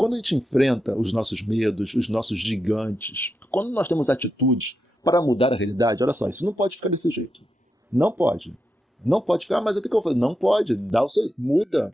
Quando a gente enfrenta os nossos medos, os nossos gigantes, quando nós temos atitudes para mudar a realidade, olha só, isso não pode ficar desse jeito. Não pode. Não pode ficar, mas o que eu vou fazer? Não pode. Muda.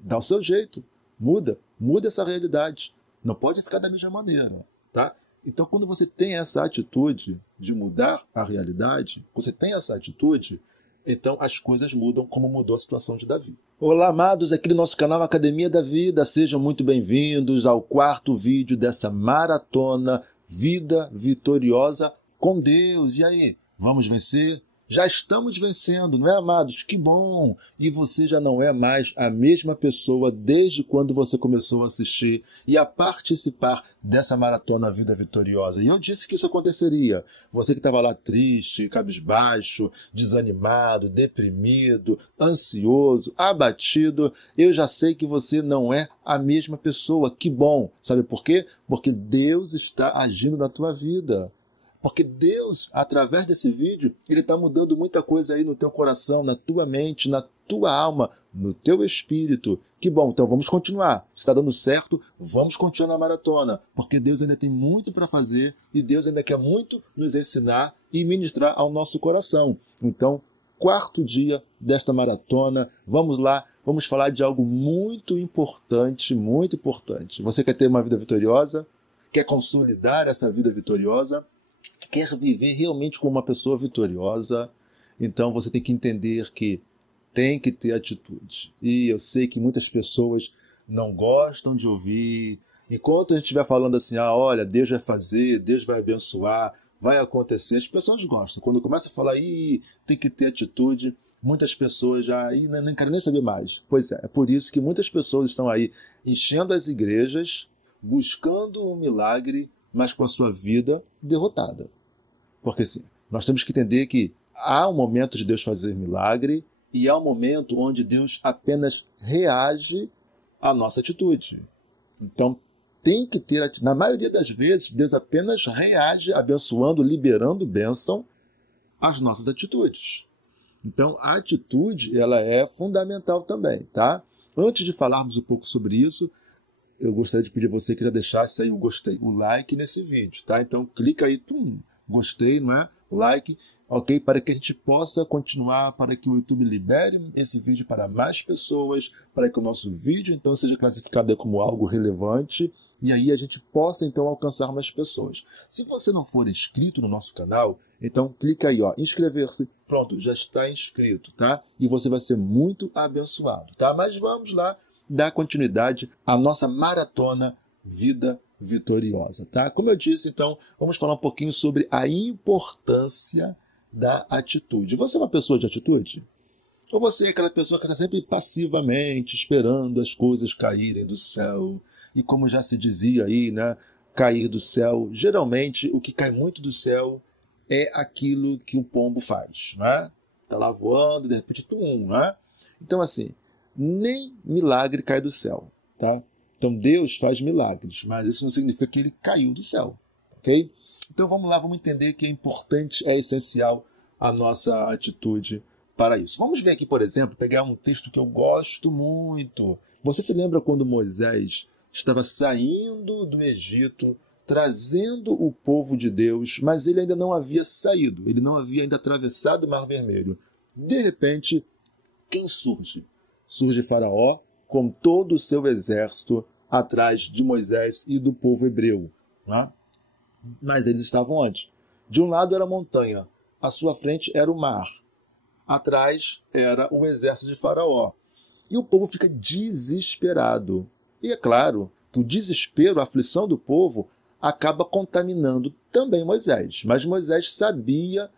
Dá o seu jeito. Muda essa realidade. Não pode ficar da mesma maneira, tá? Então, quando você tem essa atitude de mudar a realidade, você tem essa atitude, então as coisas mudam como mudou a situação de Davi. Olá, amados, aqui do nosso canal Academia da Vida. Sejam muito bem-vindos ao 4º vídeo dessa maratona Vida Vitoriosa com Deus. E aí, vamos vencer? Já estamos vencendo, não é, amados? Que bom! E você já não é mais a mesma pessoa desde quando você começou a assistir e a participar dessa maratona Vida Vitoriosa. E eu disse que isso aconteceria. Você que estava lá triste, cabisbaixo, desanimado, deprimido, ansioso, abatido, eu já sei que você não é a mesma pessoa. Que bom! Sabe por quê? Porque Deus está agindo na tua vida. Porque Deus, através desse vídeo, Ele está mudando muita coisa aí no teu coração, na tua mente, na tua alma, no teu espírito. Que bom, então vamos continuar. Se está dando certo, vamos continuar na maratona. Porque Deus ainda tem muito para fazer e Deus ainda quer muito nos ensinar e ministrar ao nosso coração. Então, 4º dia desta maratona, vamos lá, vamos falar de algo muito importante, muito importante. Você quer ter uma vida vitoriosa? Quer consolidar essa vida vitoriosa? Quer viver realmente como uma pessoa vitoriosa, então você tem que entender que tem que ter atitude. E eu sei que muitas pessoas não gostam de ouvir. Enquanto a gente estiver falando assim, olha, Deus vai fazer, Deus vai abençoar, vai acontecer, as pessoas gostam. Quando começa a falar, tem que ter atitude, muitas pessoas já nem querem nem saber mais. Pois é por isso que muitas pessoas estão aí enchendo as igrejas, buscando um milagre, mas com a sua vida derrotada. Porque assim, nós temos que entender que há um momento de Deus fazer milagre e há um momento onde Deus apenas reage à nossa atitude. Então, tem que ter, na maioria das vezes, Deus apenas reage abençoando, liberando bênção às nossas atitudes. Então, a atitude, ela é fundamental também, tá? Antes de falarmos um pouco sobre isso, eu gostaria de pedir a você que já deixasse aí o gostei, o like nesse vídeo, tá? Então, clica aí, gostei, não é? Like, ok? Para que a gente possa continuar, para que o YouTube libere esse vídeo para mais pessoas, para que o nosso vídeo, então, seja classificado como algo relevante e aí a gente possa, então, alcançar mais pessoas. Se você não for inscrito no nosso canal, então, clica aí, inscrever-se. Pronto, já está inscrito, tá? E você vai ser muito abençoado, tá? Mas vamos lá dar continuidade à nossa maratona Vida Vitoriosa, tá? Como eu disse, então, vamos falar um pouquinho sobre a importância da atitude. Você é uma pessoa de atitude? Ou você é aquela pessoa que está sempre passivamente esperando as coisas caírem do céu? E como já se dizia aí, né? Cair do céu. Geralmente, o que cai muito do céu é aquilo que o pombo faz, né? Tá lá voando, de repente, né? Então, assim, nem milagre cai do céu, tá? Então Deus faz milagres, mas isso não significa que ele caiu do céu, ok? Então vamos lá, vamos entender que é importante, é essencial a nossa atitude para isso. Vamos ver aqui, por exemplo, pegar um texto que eu gosto muito. Você se lembra quando Moisés estava saindo do Egito, trazendo o povo de Deus, mas ele ainda não havia saído, ele não havia ainda atravessado o Mar Vermelho. De repente, quem surge? Surge Faraó com todo o seu exército atrás de Moisés e do povo hebreu. Né? Mas eles estavam onde? De um lado era a montanha, à sua frente era o mar, atrás era o exército de Faraó. E o povo fica desesperado. E é claro que o desespero, a aflição do povo, acaba contaminando também Moisés. Mas Moisés sabia,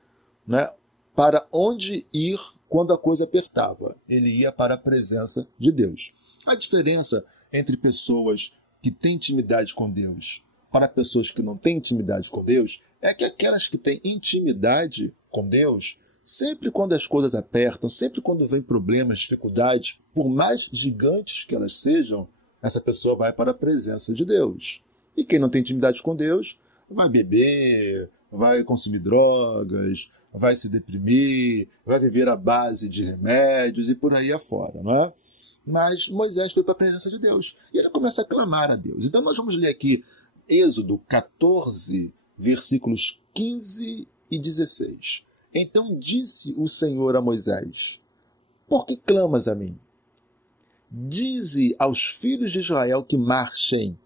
né, para onde ir quando a coisa apertava. Ele ia para a presença de Deus. A diferença entre pessoas que têm intimidade com Deus para pessoas que não têm intimidade com Deus é que aquelas que têm intimidade com Deus, sempre quando as coisas apertam, sempre quando vem problemas, dificuldades, por mais gigantes que elas sejam, essa pessoa vai para a presença de Deus. E quem não tem intimidade com Deus vai beber, vai consumir drogas, vai se deprimir, vai viver à base de remédios e por aí afora, não é? Mas Moisés foi para a presença de Deus. E ele começa a clamar a Deus. Então nós vamos ler aqui Êxodo 14, versículos 15 e 16. Então disse o Senhor a Moisés: por que clamas a mim? Dize aos filhos de Israel que marchem,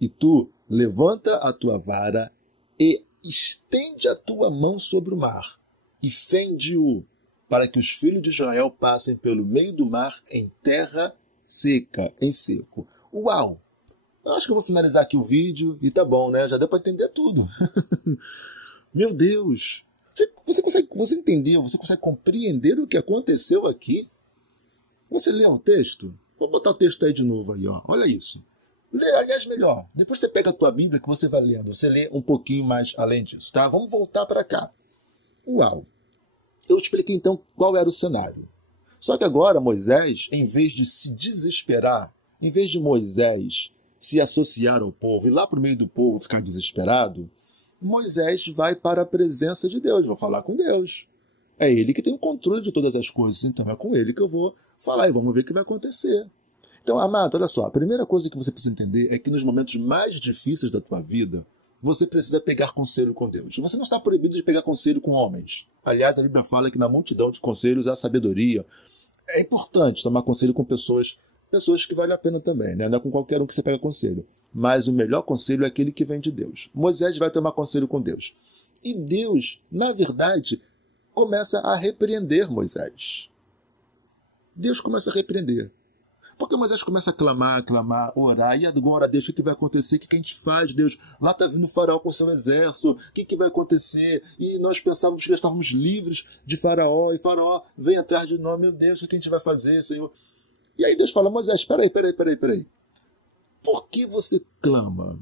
e tu levanta a tua vara e estende a tua mão sobre o mar, e fende-o, para que os filhos de Israel passem pelo meio do mar em terra seca, em seco. Uau! Eu acho que eu vou finalizar aqui o vídeo e tá bom, né? Já deu para entender tudo. Meu Deus! Você entendeu? Você consegue compreender o que aconteceu aqui? Você leu o texto? Vou botar o texto aí de novo aí, ó. Olha isso. Aliás, melhor, depois você pega a tua Bíblia que você vai lendo, você lê um pouquinho mais além disso, tá? Vamos voltar para cá. Uau! Eu expliquei então qual era o cenário. Só que agora Moisés, em vez de se desesperar, em vez de Moisés se associar ao povo e lá para o meio do povo ficar desesperado, Moisés vai para a presença de Deus, vou falar com Deus. É ele que tem o controle de todas as coisas, então é com ele que eu vou falar e vamos ver o que vai acontecer. Então, amado, olha só, a primeira coisa que você precisa entender é que nos momentos mais difíceis da tua vida, você precisa pegar conselho com Deus. Você não está proibido de pegar conselho com homens. Aliás, a Bíblia fala que na multidão de conselhos há sabedoria. É importante tomar conselho com pessoas que valem a pena também, né? Não é com qualquer um que você pega conselho. Mas o melhor conselho é aquele que vem de Deus. Moisés vai tomar conselho com Deus. E Deus, na verdade, começa a repreender Moisés. Deus começa a repreender. Porque Moisés começa a clamar, orar. E agora, Deus, o que vai acontecer? O que a gente faz, Deus? Lá está vindo o faraó com seu exército. O que vai acontecer? E nós pensávamos que já estávamos livres de faraó. E faraó vem atrás de nós. Meu Deus, o que a gente vai fazer, Senhor? E aí Deus fala: Moisés, peraí. Por que você clama?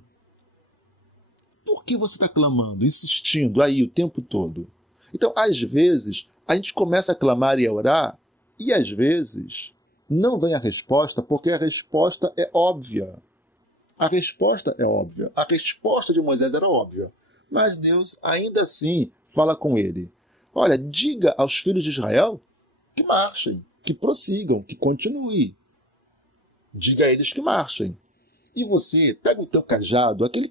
Por que você está clamando, insistindo aí o tempo todo? Então, às vezes, a gente começa a clamar e a orar. E às vezes não vem a resposta, porque a resposta é óbvia. A resposta é óbvia. A resposta de Moisés era óbvia. Mas Deus ainda assim fala com ele: olha, diga aos filhos de Israel que marchem, que prossigam, que continuem. Diga a eles que marchem. E você pega o teu cajado, aquele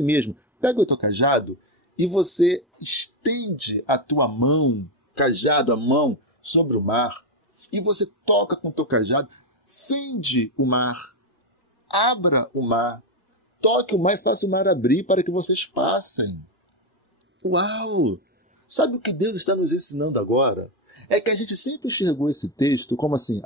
mesmo, pega o teu cajado e você estende a tua mão, cajado, a mão, sobre o mar, e você toca com o teu cajado, fende o mar, abra o mar, toque o mar e faça o mar abrir para que vocês passem. Uau! Sabe o que Deus está nos ensinando agora? É que a gente sempre enxergou esse texto como assim: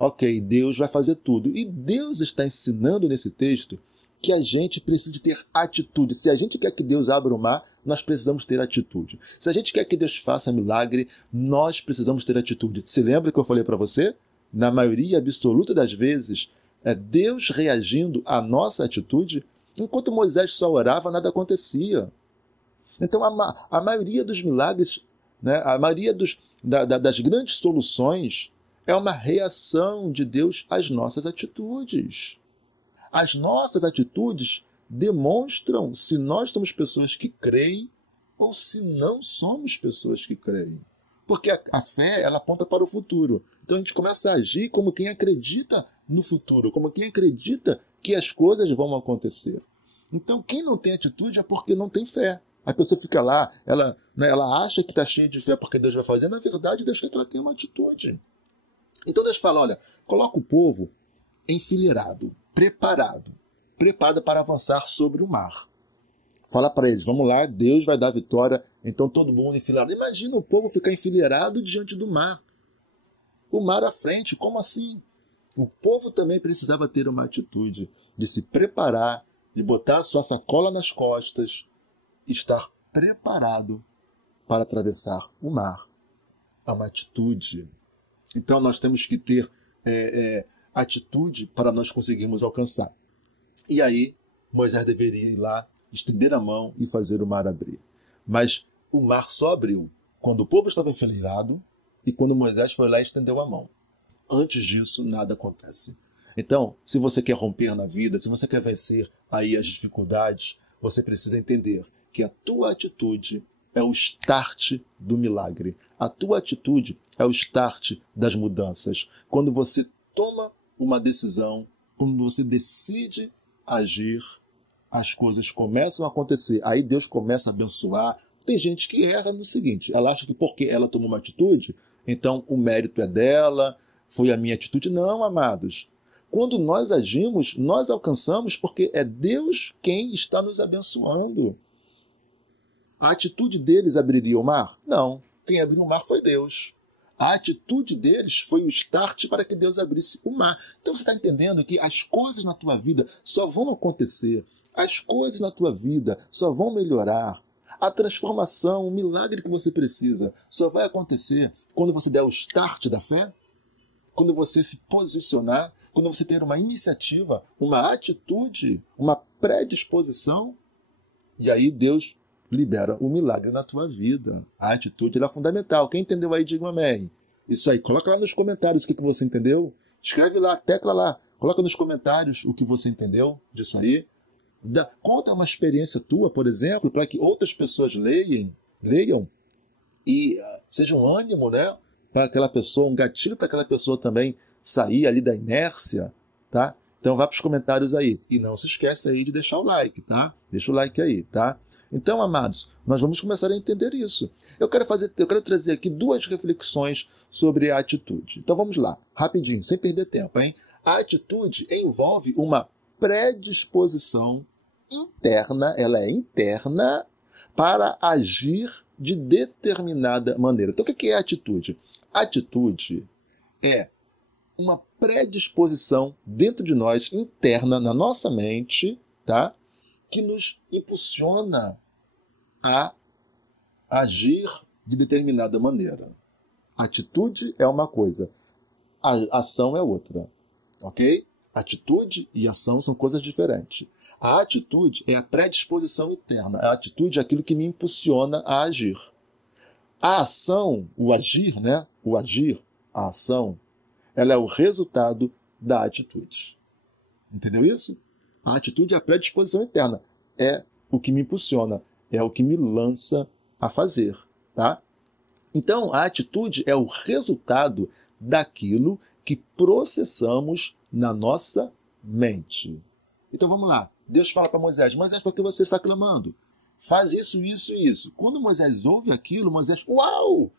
ok, Deus vai fazer tudo. E Deus está ensinando nesse texto que a gente precisa ter atitude. Se a gente quer que Deus abra o mar, nós precisamos ter atitude. Se a gente quer que Deus faça milagre, nós precisamos ter atitude. Se lembra que eu falei para você? Na maioria absoluta das vezes, é Deus reagindo à nossa atitude. Enquanto Moisés só orava, nada acontecia. Então, a maioria dos milagres, né, a maioria das grandes soluções é uma reação de Deus às nossas atitudes. As nossas atitudes demonstram se nós somos pessoas que creem ou se não somos pessoas que creem. Porque a fé, ela aponta para o futuro. Então a gente começa a agir como quem acredita no futuro, como quem acredita que as coisas vão acontecer. Então quem não tem atitude é porque não tem fé. A pessoa fica lá, ela acha que está cheia de fé porque Deus vai fazer. Na verdade, Deus quer que ela tenha uma atitude. Então Deus fala: olha, coloca o povo enfileirado, preparado para avançar sobre o mar. Fala para eles: vamos lá, Deus vai dar vitória. Então todo mundo enfileirado. Imagina o povo ficar enfileirado diante do mar. O mar à frente, como assim? O povo também precisava ter uma atitude de se preparar, de botar a sua sacola nas costas, estar preparado para atravessar o mar. É uma atitude. Então nós temos que ter atitude para nós conseguirmos alcançar. E aí Moisés deveria ir lá, estender a mão e fazer o mar abrir. Mas o mar só abriu quando o povo estava enfileirado e quando Moisés foi lá e estendeu a mão. Antes disso, nada acontece. Então, se você quer romper na vida, se você quer vencer aí as dificuldades, você precisa entender que a tua atitude é o start do milagre. A tua atitude é o start das mudanças. Quando você toma uma decisão, quando você decide agir, as coisas começam a acontecer. Aí Deus começa a abençoar. Tem gente que erra no seguinte, ela acha que porque ela tomou uma atitude, então o mérito é dela, foi a minha atitude. Não, amados. Quando nós agimos, nós alcançamos porque é Deus quem está nos abençoando. A atitude deles abriria o mar? Não. Quem abriu o mar foi Deus. A atitude deles foi o start para que Deus abrisse o mar. Então você está entendendo que as coisas na tua vida só vão acontecer. As coisas na tua vida só vão melhorar. A transformação, o milagre que você precisa só vai acontecer quando você der o start da fé, quando você se posicionar, quando você ter uma iniciativa, uma atitude, uma predisposição, e aí Deus libera o milagre na tua vida. A atitude é fundamental. Quem entendeu aí, diga um amém. Isso aí, coloca lá nos comentários o que você entendeu. Escreve lá, tecla lá. Coloca nos comentários o que você entendeu disso aí. Conta uma experiência tua, por exemplo, para que outras pessoas leiam e seja um ânimo, né, para aquela pessoa, um gatilho para aquela pessoa também sair ali da inércia, tá? Então vá para os comentários aí. E não se esquece aí de deixar o like, tá? Deixa o like aí, tá? Então, amados, nós vamos começar a entender isso. Eu quero trazer aqui duas reflexões sobre a atitude. Então vamos lá, rapidinho, sem perder tempo, hein? A atitude envolve uma predisposição interna, ela é interna, para agir de determinada maneira. Então o que é a atitude? Atitude é uma predisposição dentro de nós, interna, na nossa mente, tá? Que nos impulsiona a agir de determinada maneira. Atitude é uma coisa, a ação é outra, ok? Atitude e ação são coisas diferentes. A atitude é a predisposição interna, a atitude é aquilo que me impulsiona a agir. A ação, o agir, né? O agir, a ação, ela é o resultado da atitude. Entendeu isso? A atitude é a predisposição interna. É o que me impulsiona, é o que me lança a fazer, tá? Então, a atitude é o resultado daquilo que processamos na nossa mente. Então, vamos lá. Deus fala para Moisés, Moisés, por que você está clamando? Faz isso, isso e isso. Quando Moisés ouve aquilo, Moisés, uau!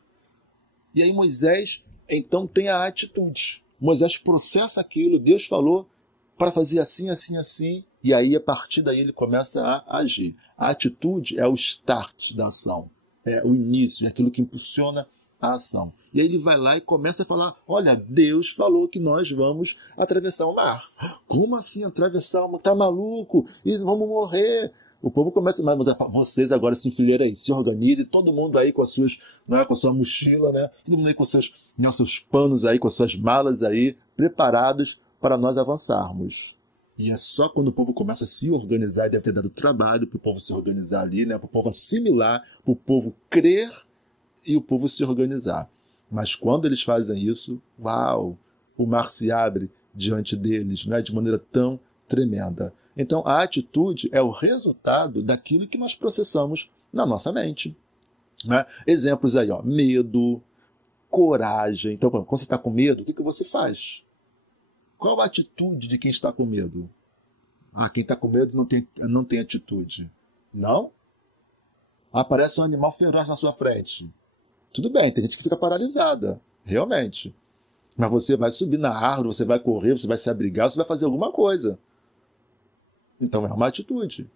E aí Moisés, então, tem a atitude. Moisés processa aquilo, Deus falou para fazer assim, assim, assim, e aí, a partir daí, ele começa a agir. A atitude é o start da ação, é o início, é aquilo que impulsiona a ação. E aí ele vai lá e começa a falar, olha, Deus falou que nós vamos atravessar o mar. Como assim atravessar o mar? Tá maluco? E vamos morrer. O povo começa, mas vocês agora se enfileiram aí, se organizem, todo mundo aí com as suas, não é, com a sua mochila, né? Todo mundo aí com seus panos aí, com as suas malas aí, preparados para nós avançarmos. E é só quando o povo começa a se organizar, e deve ter dado trabalho para o povo se organizar ali, né? Para o povo assimilar, para o povo crer e o povo se organizar. Mas quando eles fazem isso, uau, o mar se abre diante deles, né? De maneira tão tremenda. Então, a atitude é o resultado daquilo que nós processamos na nossa mente. Né? Exemplos aí, ó, medo, coragem. Então, quando você está com medo, o que você faz? Qual a atitude de quem está com medo? Ah, quem está com medo não tem atitude. Não? Aparece um animal feroz na sua frente. Tudo bem, tem gente que fica paralisada, realmente. Mas você vai subir na árvore, você vai correr, você vai se abrigar, você vai fazer alguma coisa. Então é uma atitude.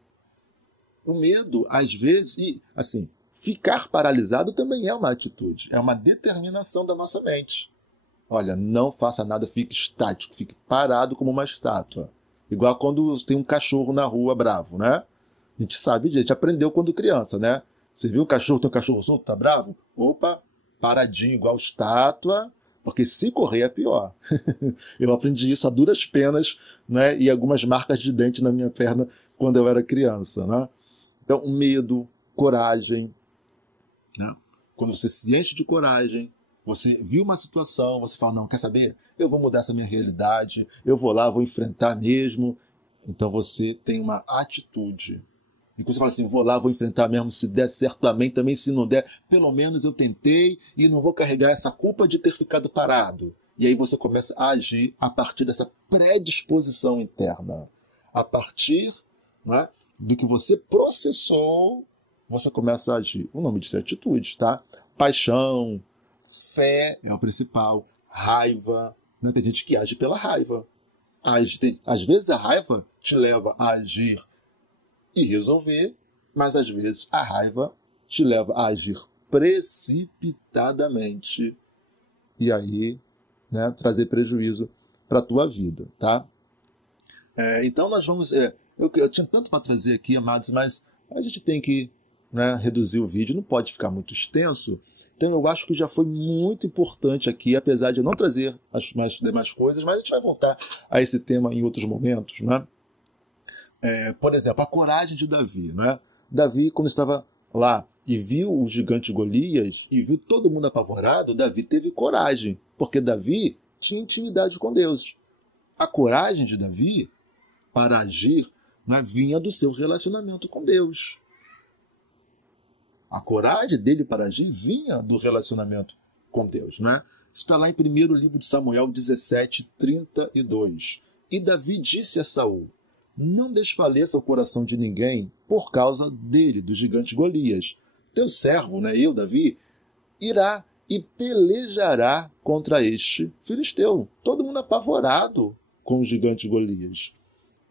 O medo, às vezes, e assim, ficar paralisado também é uma atitude. É uma determinação da nossa mente. Olha, não faça nada, fique estático, fique parado como uma estátua. Igual quando tem um cachorro na rua bravo, né? A gente sabe, a gente aprendeu quando criança, né? Você viu o cachorro, tem um cachorro solto, tá bravo? Opa, paradinho, igual estátua, porque se correr é pior. Eu aprendi isso a duras penas, né? E algumas marcas de dente na minha perna quando eu era criança, né? Então, medo, coragem, né? Quando você se enche de coragem, você viu uma situação, você fala, não, quer saber? Eu vou mudar essa minha realidade, eu vou lá, vou enfrentar mesmo. Então você tem uma atitude. E você fala assim, vou lá, vou enfrentar mesmo, se der certo, amém, também se não der, pelo menos eu tentei e não vou carregar essa culpa de ter ficado parado. E aí você começa a agir a partir dessa predisposição interna. A partir, né, do que você processou, você começa a agir. O nome disso é atitude, tá? Paixão, fé é o principal, raiva, né? Tem gente que age pela raiva. Às vezes a raiva te leva a agir e resolver, mas às vezes a raiva te leva a agir precipitadamente e aí, né, trazer prejuízo para a tua vida, tá? Então nós vamos... eu tinha tanto para trazer aqui, amados, mas a gente tem que, né, reduzir o vídeo, não pode ficar muito extenso. Então eu acho que já foi muito importante aqui, apesar de eu não trazer as demais coisas, mas a gente vai voltar a esse tema em outros momentos, né? Por exemplo, a coragem de Davi, né? Davi, quando estava lá e viu o gigante Golias e viu todo mundo apavorado, Davi teve coragem, porque Davi tinha intimidade com Deus. A coragem de Davi para agir, né, vinha do seu relacionamento com Deus. A coragem dele para agir vinha do relacionamento com Deus, né? Isso está lá em 1º livro de Samuel 17:32. E Davi disse a Saul: não desfaleça o coração de ninguém por causa dele, do gigante Golias. Teu servo, né, eu, Davi, irá e pelejará contra este filisteu. Todo mundo apavorado com o gigante Golias.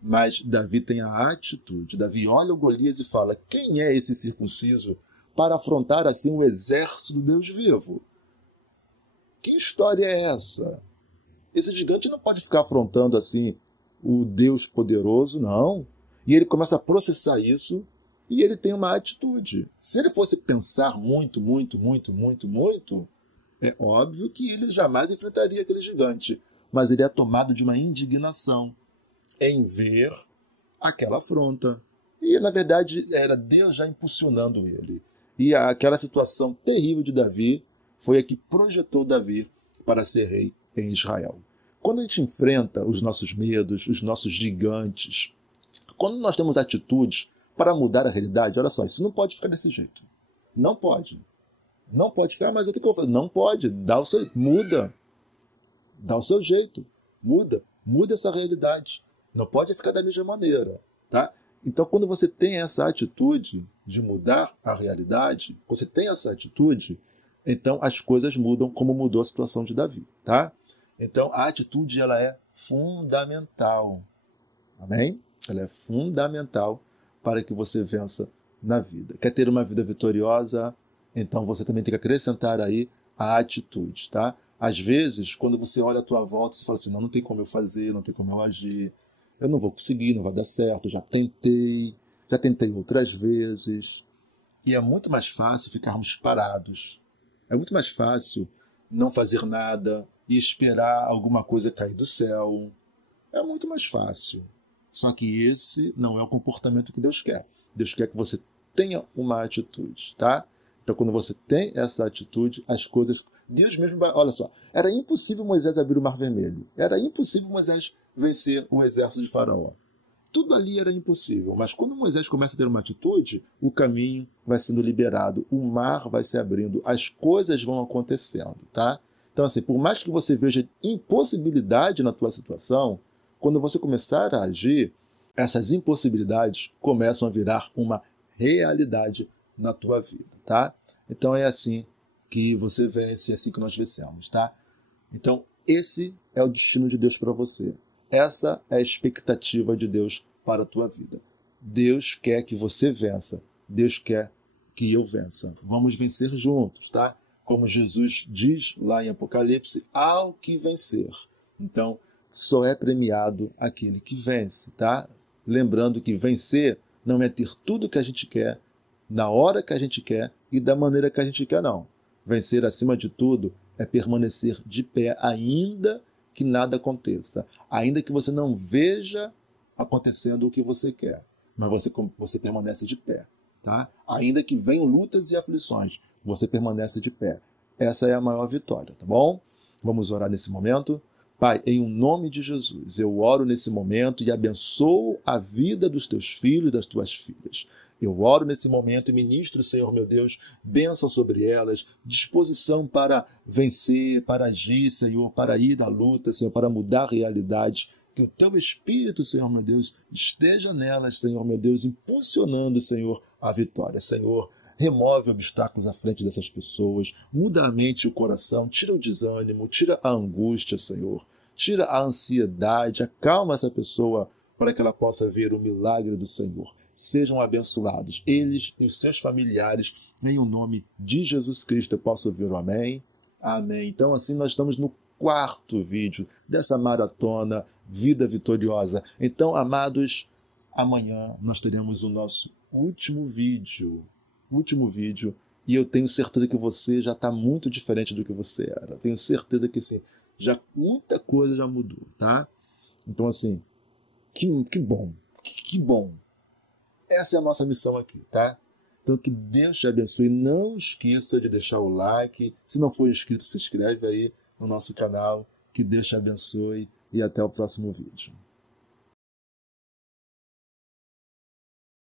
Mas Davi tem a atitude. Davi olha o Golias e fala: quem é esse circunciso para afrontar assim o exército do Deus vivo? Que história é essa? Esse gigante não pode ficar afrontando assim o Deus poderoso, não. E ele começa a processar isso e ele tem uma atitude. Se ele fosse pensar muito, é óbvio que ele jamais enfrentaria aquele gigante. Mas ele é tomado de uma indignação em ver aquela afronta. E, na verdade, era Deus já impulsionando ele. E aquela situação terrível de Davi foi a que projetou Davi para ser rei em Israel. Quando a gente enfrenta os nossos medos, os nossos gigantes, quando nós temos atitudes para mudar a realidade, olha só, isso não pode ficar desse jeito. Não pode. Não pode ficar, mas o que eu vou fazer? Não pode. Muda. Dá o seu jeito. Muda essa realidade. Não pode ficar da mesma maneira, tá? Então, quando você tem essa atitude de mudar a realidade, você tem essa atitude, então as coisas mudam como mudou a situação de Davi, tá? Então, a atitude, ela é fundamental. Amém? Ela é fundamental para que você vença na vida. Quer ter uma vida vitoriosa? Então, você também tem que acrescentar aí a atitude, tá? Às vezes, quando você olha à tua volta, você fala assim, não tem como eu fazer, não tem como eu agir, eu não vou conseguir, não vai dar certo, já tentei outras vezes. E é muito mais fácil ficarmos parados. É muito mais fácil não fazer nada e esperar alguma coisa cair do céu. É muito mais fácil. Só que esse não é o comportamento que Deus quer. Deus quer que você tenha uma atitude, tá? Então, quando você tem essa atitude, as coisas... Deus mesmo vai... Olha só, era impossível Moisés abrir o Mar Vermelho. Era impossível Moisés vencer o exército de Faraó. Tudo ali era impossível, mas quando Moisés começa a ter uma atitude, o caminho vai sendo liberado, o mar vai se abrindo, as coisas vão acontecendo, tá? Então, assim, por mais que você veja impossibilidade na tua situação, quando você começar a agir, essas impossibilidades começam a virar uma realidade na tua vida, tá? Então é assim que você vence, é assim que nós vencemos, tá? Então, esse é o destino de Deus para você. Essa é a expectativa de Deus para a tua vida. Deus quer que você vença. Deus quer que eu vença. Vamos vencer juntos, tá? Como Jesus diz lá em Apocalipse, ao que vencer. Então, só é premiado aquele que vence, tá? Lembrando que vencer não é ter tudo que a gente quer, na hora que a gente quer e da maneira que a gente quer, não. Vencer, acima de tudo, é permanecer de pé, ainda que nada aconteça, ainda que você não veja acontecendo o que você quer, mas você permanece de pé, tá? Ainda que venham lutas e aflições, você permanece de pé. Essa é a maior vitória, tá bom? Vamos orar nesse momento. Pai, em o nome de Jesus, eu oro nesse momento e abençoo a vida dos teus filhos e das tuas filhas. Eu oro nesse momento e ministro, Senhor meu Deus, bênção sobre elas, disposição para vencer, para agir, Senhor, para ir à luta, Senhor, para mudar a realidade. Que o teu Espírito, Senhor meu Deus, esteja nelas, Senhor meu Deus, impulsionando, Senhor, a vitória. Senhor, remove obstáculos à frente dessas pessoas, muda a mente e o coração, tira o desânimo, tira a angústia, Senhor, tira a ansiedade, acalma essa pessoa para que ela possa ver o milagre do Senhor. Sejam abençoados, eles e os seus familiares, em o nome de Jesus Cristo. Eu posso ouvir o amém? Amém. Então, assim, nós estamos no 4º vídeo dessa maratona Vida Vitoriosa. Então, amados, amanhã nós teremos o nosso último vídeo, e eu tenho certeza que você já está muito diferente do que você era. Tenho certeza que sim, já muita coisa já mudou, tá? Então, assim, que bom, que bom. Essa é a nossa missão aqui, tá? Então, que Deus te abençoe. Não esqueça de deixar o like. Se não for inscrito, se inscreve aí no nosso canal. Que Deus te abençoe e até o próximo vídeo.